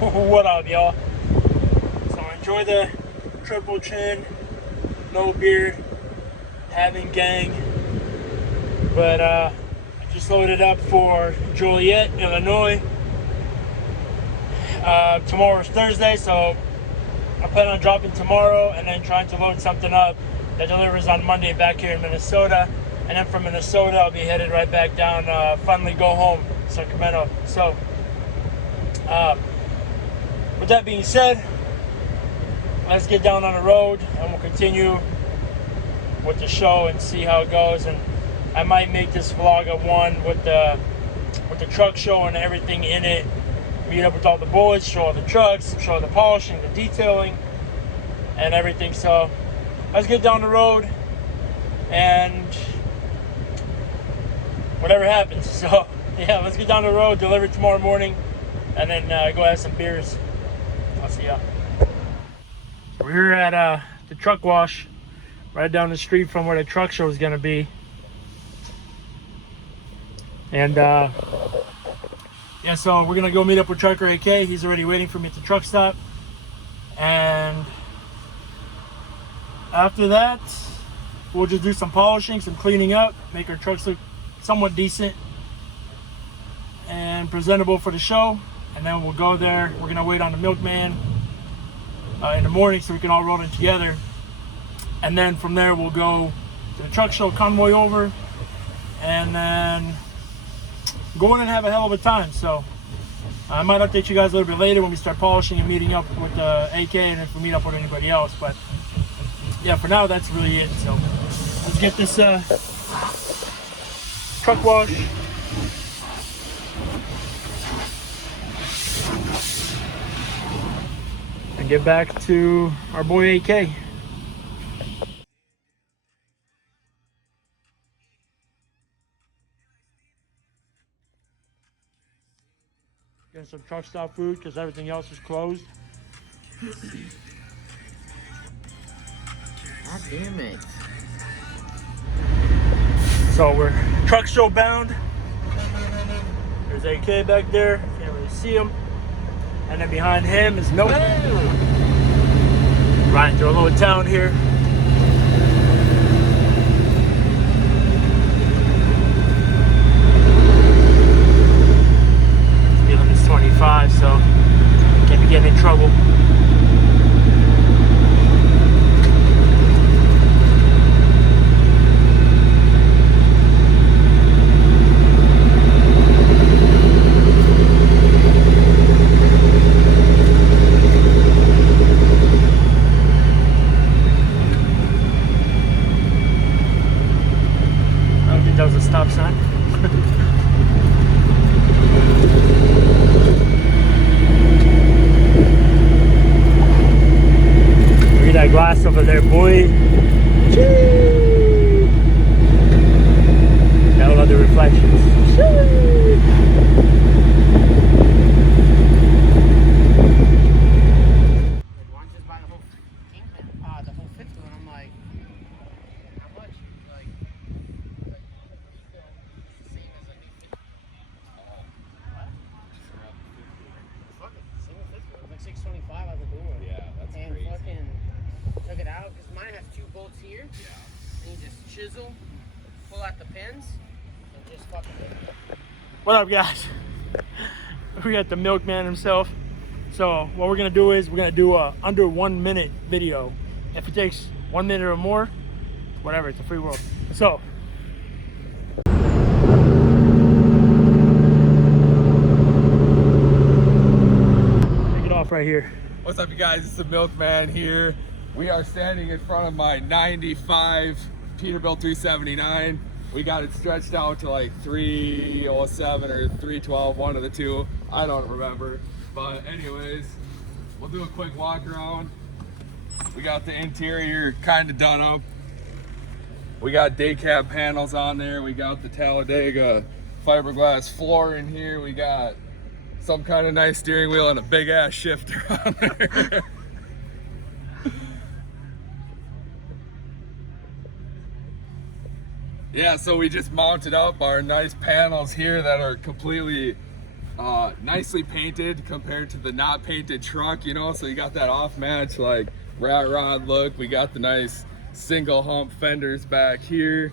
What up, y'all? So enjoy the triple chin, no beard, having gang. But I just loaded up for Joliet, Illinois. Tomorrow's Thursday, so I plan on dropping tomorrow and then trying to load something up that delivers on Monday back here in Minnesota. And then from Minnesota, I'll be headed right back down, finally go home, Sacramento. So, with that being said, let's get down on the road and we'll continue with the show and see how it goes. And I might make this vlog a one with the truck show and everything in it. Meet up with all the boys, show all the trucks, show the polishing, the detailing, and everything. So let's get down the road and whatever happens. So yeah, let's get down the road, deliver tomorrow morning, and then go have some beers. I'll see y'all. We're here at the truck wash, right down the street from where the truck show is gonna be. And yeah, so we're gonna go meet up with Trucker AK. He's already waiting for me at the truck stop. And after that, we'll just do some polishing, some cleaning up, make our trucks look somewhat decent and presentable for the show. And then we'll go there. We're gonna wait on the Milkman in the morning so we can all roll in together. And then from there, we'll go to the truck show, convoy over, and then go in and have a hell of a time. So I might update you guys a little bit later when we start polishing and meeting up with AK, and if we meet up with anybody else. But yeah, for now, that's really it. So let's get this truck wash. And get back to our boy AK. Getting some truck stop food because everything else is closed. God damn it. So we're truck show bound. There's AK back there, can't really see him. And then behind him is Milkman. Riding through a little town here. Speed limit's 25, so can't be getting in trouble. That was a stop sign. Look at that glass over there, boy. Choo! Got all the reflections. Choo! Why don't you just buy the whole Kingpin, the whole fifth one? I'm like, how much? Like same as a new fifth. What? Fucking same with fifth one. It was like $625 out the door. Yeah, that's and crazy. fucking took it out because mine has two bolts here. Yeah. And you just chisel, pull out the pins, and just fucking. What up, guys? We got the Milkman himself. So what we're gonna do is we're gonna do a under 1 minute video. If it takes 1 minute or more, whatever, it's a free world. So take it off right here. What's up, you guys? It's the Milkman here. We are standing in front of my 95 Peterbilt 379. We got it stretched out to like 307 or 312, one of the two. I don't remember. But anyways, we'll do a quick walk around. We got the interior kind of done up. We got day cab panels on there. We got the Talladega fiberglass floor in here. We got some kind of nice steering wheel and a big ass shifter on there. Yeah, so we just mounted up our nice panels here that are completely nicely painted compared to the not painted truck, you know, so you got that off match like rat rod look. We got the nice single hump fenders back here.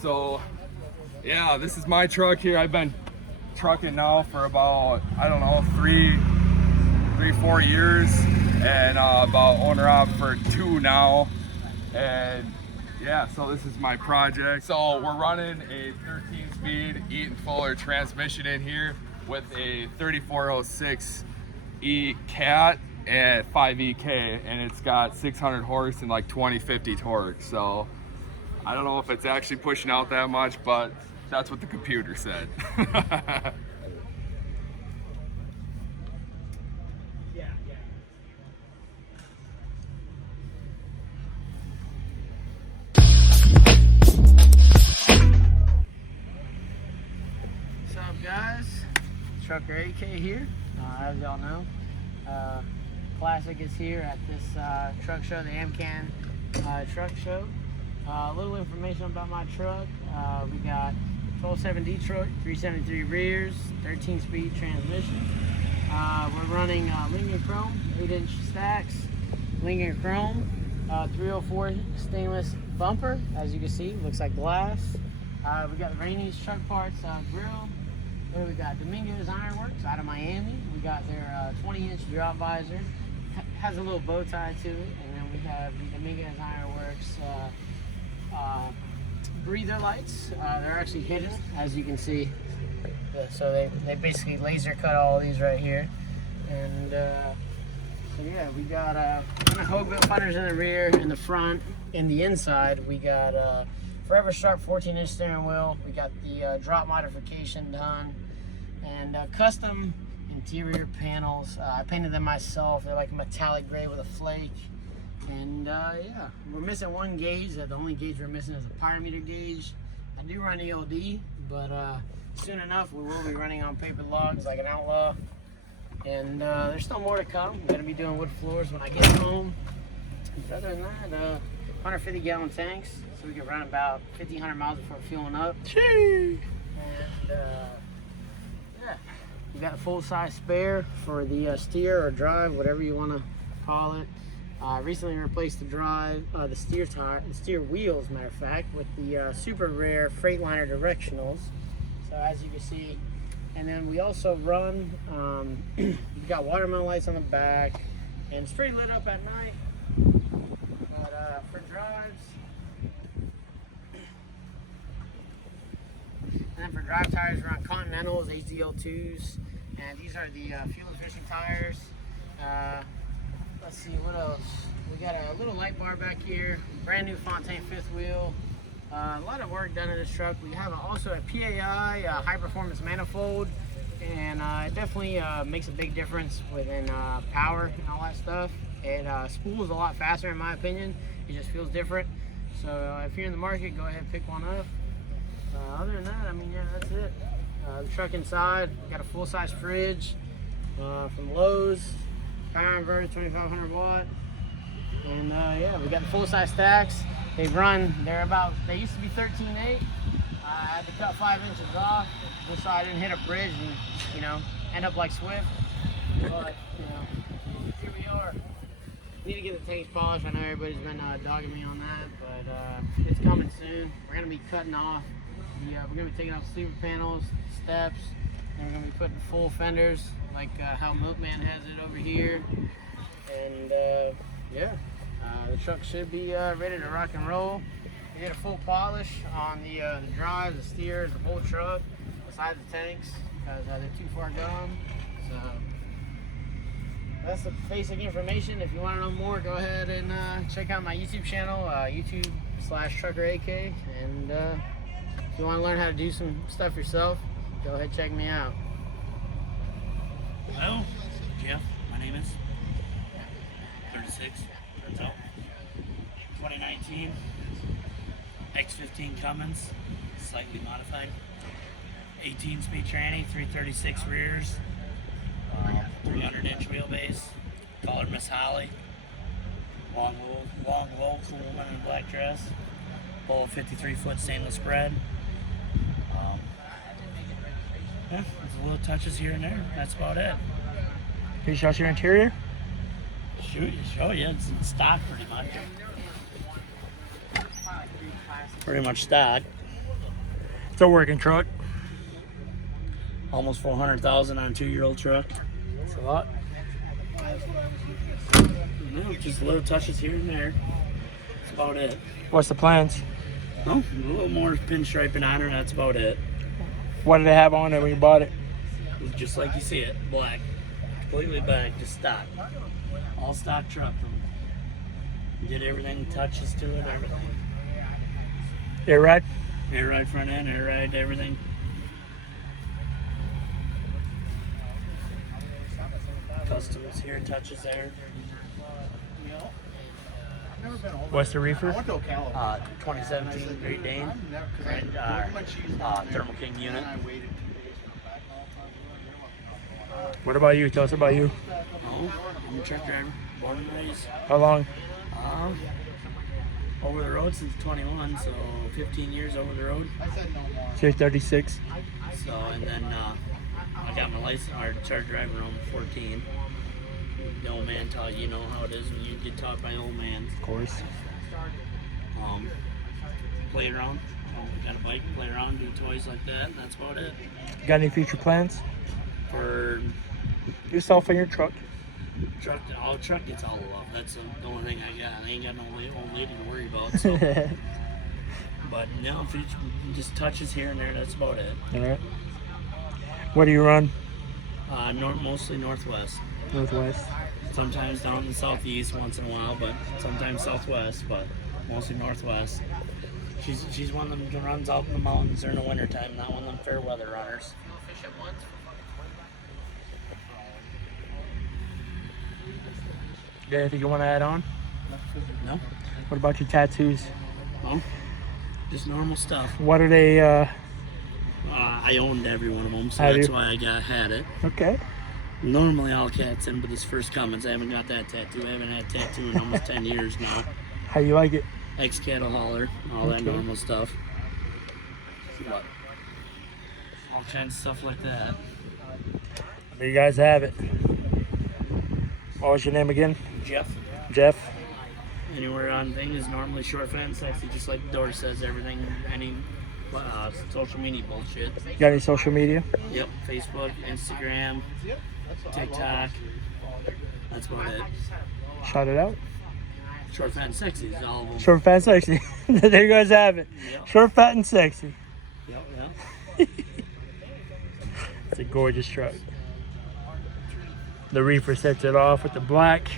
So yeah, this is my truck here. I've been trucking now for about, I don't know, 4 years, and about owner op for 2 now. And yeah, so this is my project. So we're running a 13-speed Eaton Fuller transmission in here with a 3406E cat and 5EK, and it's got 600 horse and like 2050 torque. So I don't know if it's actually pushing out that much, but that's what the computer said. What's up, guys? Trucker AK here. As y'all know, Classic is here at this truck show, the AMCAN Truck Show. A little information about my truck. We got 12.7 Detroit, 373 rears, 13-speed transmission. We're running Lincoln Chrome, 8-inch stacks, Lincoln Chrome, 304 stainless bumper. As you can see, looks like glass. We got the Rainey's Truck Parts grill. There we got Dominguez Ironworks out of Miami. We got their 20-inch drop visor. Has a little bow tie to it. And then we have the Dominguez Ironworks breather lights. They're actually hidden, as you can see. So they basically laser cut all these right here. And so yeah, we got hose bit fenders in the rear, in the front, in the inside. We got Forever Sharp 14-inch steering wheel. We got the drop modification done, and custom interior panels. I painted them myself. They're like metallic gray with a flake. And yeah, we're missing one gauge. The only gauge we're missing is a pyrometer gauge. I do run ELD, but soon enough we will be running on paper logs like an outlaw. And there's still more to come. I'm gonna be doing wood floors when I get home. But other than that, 150-gallon tanks, so we can run about 1,500 miles before fueling up. And yeah, we got a full-size spare for the steer or drive, whatever you want to call it. Recently replaced the steer wheels, matter of fact, with the super rare Freightliner directionals. So as you can see, and then we also run. We've got watermelon lights on the back, and it's pretty lit up at night. But for drives, and then for drive tires, we run Continentals, HDL2s, and these are the fuel-efficient tires. Let's see, what else? We got a little light bar back here, brand new Fontaine fifth wheel. A lot of work done in this truck. We have also a PAI high performance manifold, and it definitely makes a big difference within power and all that stuff. It spools a lot faster in my opinion. It just feels different. So if you're in the market, go ahead and pick one up. Other than that, I mean, yeah, that's it. The truck inside, we got a full-size fridge from Lowe's. Power inverter, 2,500 watt, and yeah, we got the full-size stacks. They used to be 13.8. I had to cut 5 inches off just so I didn't hit a bridge and, you know, end up like Swift. But, you know, here we are. Need to get the tanks polished. I know everybody's been dogging me on that, but it's coming soon. We're gonna be cutting off. We're gonna be taking off sleeper panels, steps, and we're gonna be putting full fenders, like how Milkman has it over here. And yeah, the truck should be ready to rock and roll. We did a full polish on the drives, the steers, the whole truck, besides the tanks, because they're too far gone. So that's the basic information. If you want to know more, go ahead and check out my YouTube channel, YouTube/TruckerAK. And if you want to learn how to do some stuff yourself, go ahead and check me out. Hello, Jeff, my name is 36, 2019 X15 Cummins, slightly modified, 18-speed tranny, 336 rears, 300-inch wheelbase, color Miss Holly, long wool, cool woman in a black dress, full 53-foot stainless spread, Yeah, there's little touches here and there. That's about it. Can you show us your interior? Show you. It's in stock pretty much. Pretty much stock. It's a working truck. Almost 400,000 on a 2-year-old truck. It's a lot. Just little touches here and there. That's about it. What's the plans? Oh, a little more pinstriping on her. That's about it. What did it have on it when you bought it? It's just like you see it, black, completely black, just stock. All stock truck. Did everything, touches to it, everything. Air ride? Air ride front end, air ride, everything. Customs here, touches there. What's the reefer? 2017 Great Dane, Thermal King unit. What about you? Tell us about you. Oh, I'm a truck driver, born and raised. How long? Over the road since 21, so 15 years over the road. So you're 36. So, and then I got my license, or started driving around 14. The old man taught you know how it is when you get taught by old man. Of course. Play around. Got a bike, play around, do toys like that. And that's about it. You got any future plans? For Yourself and your truck. truck gets all the love. That's the only thing I got. I ain't got no old lady to worry about. So. But no, just touches here and there. That's about it. All right. What do you run? Mostly northwest. Northwest. Sometimes down in the southeast once in a while, but sometimes southwest, but mostly northwest. She's one of them that runs out in the mountains during the wintertime, not one of them fair weather runners. Got anything you want to add on? No? What about your tattoos? Well, just normal stuff. What are they? I owned every one of them, so Have that's you? why I had it. Okay. Normally all cats in, but this first comments, I haven't got that tattoo. I haven't had a tattoo in almost 10 years now. How you like it? Ex-cattle hauler, all that Okay. normal stuff. What? All kinds of stuff like that. There you guys have it. What was your name again? Jeff, Jeff. anywhere on thing is normally short, fat, and sexy, just like Dory says, everything, any social media bullshit. You got any social media? Yep, Facebook, Instagram, TikTok. That's about it. Shout it out. Short, fat, and sexy is all of them. Short, fat, and sexy. There you guys have it. Yep. Short, fat, and sexy. Yep. It's a gorgeous truck. The reefer sets it off with the black.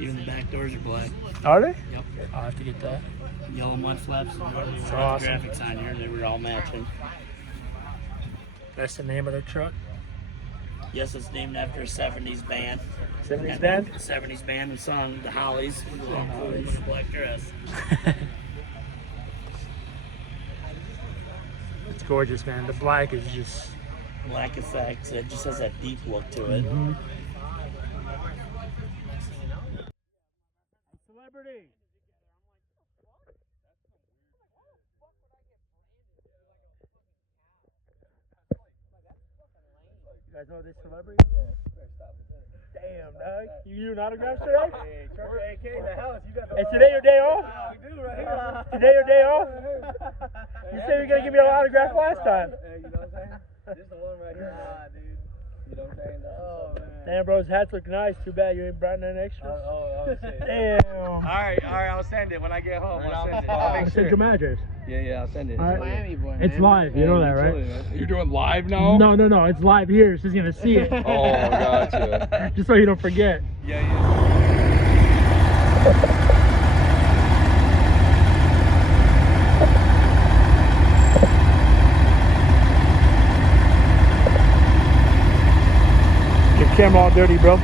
Even the back doors are black. Are they? Yep. I'll have to get that. Yellow mud flaps. That's awesome. Graphics on here, they were all matching. That's the name of the truck. Yes, it's named after a 70s band. 70s band? The 70s band and song The Hollies. Hollies. Black dress. It's gorgeous, man. The black is just... Black effects. It just has that deep look to it. Mm-hmm. Celebrity. You guys know this celebrity? Damn, dog. You do an autograph today? Hey, Trucker AK in the house. You got the. Is today your day off? We do right here. Today your day off? You said you were going to give me an autograph last time. Hey, you know what I'm saying? This is the one right here. Dude. You know what I'm saying? Oh, man. Damn, bro, his hats look nice. Too bad you ain't brought none extra. Shit. Damn. All right, I'll send it when I get home. I'll send it. I'll I'll make send sure. your mattress. Yeah, I'll send it. All right. Miami boy, It's man. live. You know that, right? You're doing live now? No. It's live here. She's going to see it. Oh, gotcha. Just so you don't forget. Yeah. Your camera all dirty, bro.